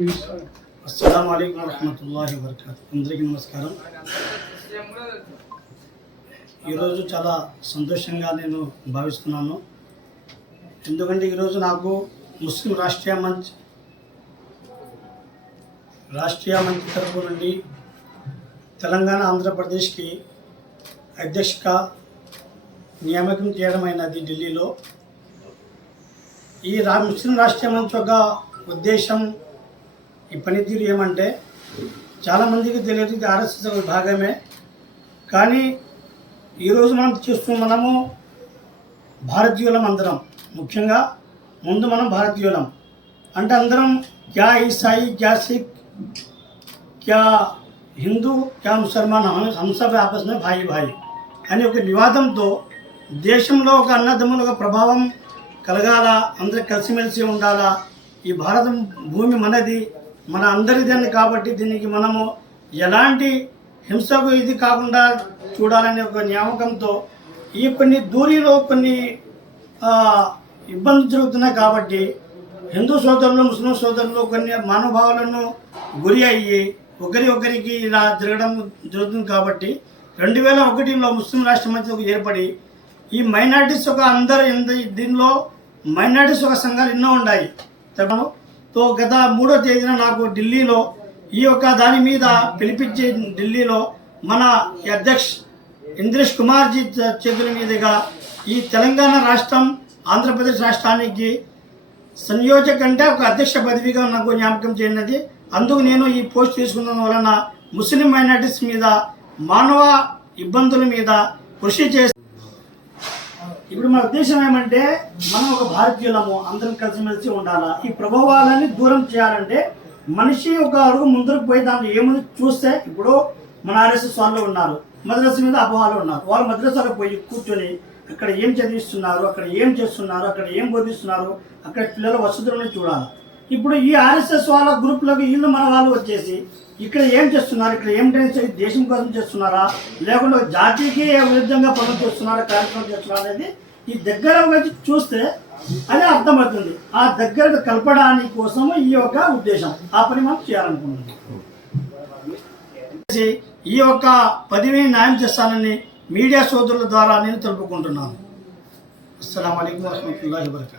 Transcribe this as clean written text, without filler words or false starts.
అస్సలాము అలైకుం వరహ్మతుల్లాహి వబరకాతుహు. అందరికీ నమస్కారం. ఈరోజు చాలా సంతోషంగా నేను భావిస్తున్నాను. ఎందుకంటే ఈరోజు నాకు ముస్లిం రాష్ట్రీయ మంచ్ తరపు నుండి తెలంగాణ ఆంధ్రప్రదేశ్కి అధ్యక్షగా నియామకం చేయడమైనది ఢిల్లీలో. ఈ ముస్లిం రాష్ట్రీయ మంచ్ యొక్క ఉద్దేశం, ఈ పనితీరు ఏమంటే చాలామందికి తెలియదు, ఇది ఆర్ఎస్ఎస్ ఒక భాగమే. కానీ ఈరోజు మనము భారతీయులం అందరం. ముఖ్యంగా మనం భారతీయులం అంటే అందరం క్యా ఈసాయి, క్యా సిక్, క్యా హిందూ, క్యా ముసల్మాన్, హమ్ సబ్ ఆపస్ మే భాయి భాయి అనే ఒక నివాదంతో దేశంలో ఒక అన్నదమ్ముల ఒక ప్రభావం కలగాల, అందరూ కలిసిమెలిసి ఉండాలా. ఈ భారత భూమి మనది, మన అందరిదని కాబట్టి దీనికి మనము ఎలాంటి హింసకు ఇది కాకుండా చూడాలనే ఒక నియామకంతో ఈ కొన్ని దూరిలో కొన్ని ఇబ్బందులు జరుగుతున్నాయి. కాబట్టి హిందూ సోదరులు, ముస్లిం సోదరులు కొన్ని మనోభావాలను గురి అయ్యి ఒకరికి ఇలా జరుగుతుంది. కాబట్టి 2001లో ముస్లిం రాష్ట్ర మంత్రి ఏర్పడి ఈ మైనారిటీస్ ఒక దీనిలో మైనారిటీస్ ఒక సంఘాలు ఎన్నో ఉన్నాయి. తో గత 3వ తేదీన నాకు ఢిల్లీలో ఈ యొక్క దాని మీద పిలిపించి ఢిల్లీలో మన అధ్యక్ష ఇంద్రేష్ కుమార్జీ చేతుల మీదుగా ఈ తెలంగాణ రాష్ట్రం, ఆంధ్రప్రదేశ్ రాష్ట్రానికి సంయోజక అంటే ఒక అధ్యక్ష పదవిగా నాకు జ్ఞాపకం చేయనది. అందుకు నేను ఈ పోస్ట్ తీసుకున్న వలన ముస్లిం మైనారిటీస్ మీద, మానవ ఇబ్బందుల మీద కృషి చేసి ఇప్పుడు మన ఉద్దేశం ఏమంటే మనం ఒక భారతీయులము, అందరం కలిసిమెలిసి ఉండాలా. ఈ ప్రభావాలని దూరం చేయాలంటే మనిషి ఒక అడుగు ముందుకు పోయి దాంట్లో ఏముంది చూస్తే, ఇప్పుడు మన ఆర్ఎస్ఎస్ వాళ్ళు ఉన్నారు, మద్రస మీద అపోహాలు ఉన్నారు. వాళ్ళు మద్రసాలో పోయి కూర్చొని అక్కడ ఏం చదివిస్తున్నారు, అక్కడ ఏం చేస్తున్నారు, అక్కడ ఏం బోధిస్తున్నారు, అక్కడ పిల్లల వసతులను చూడాలి. ఇప్పుడు ఈ ఆర్ఎస్ఎస్ వాళ్ళ గ్రూప్లోకి వీళ్ళు మన వాళ్ళు వచ్చేసి ఇక్కడ ఏం చేస్తున్నారు, ఇక్కడ ఏం దేశం కోసం చేస్తున్నారా, లేకుండా జాతికి విరుద్ధంగా పనులు చేస్తున్నారా, కార్యక్రమం చేస్తున్నారా అనేది ఈ దగ్గర వచ్చి చూస్తే అదే అర్థమవుతుంది. ఆ దగ్గర కలపడానికి కోసము ఈ యొక్క ఉద్దేశం, ఆ పని మనం చేయాలనుకుంటున్నాం. ఈ యొక్క పదవిని న్యాయం చేస్తానని మీడియా సోదరుల ద్వారా నేను తెలుపుకుంటున్నాను. అస్సలాము అలైకుం వరహ్మతుల్లాహి వబరకాతుహు.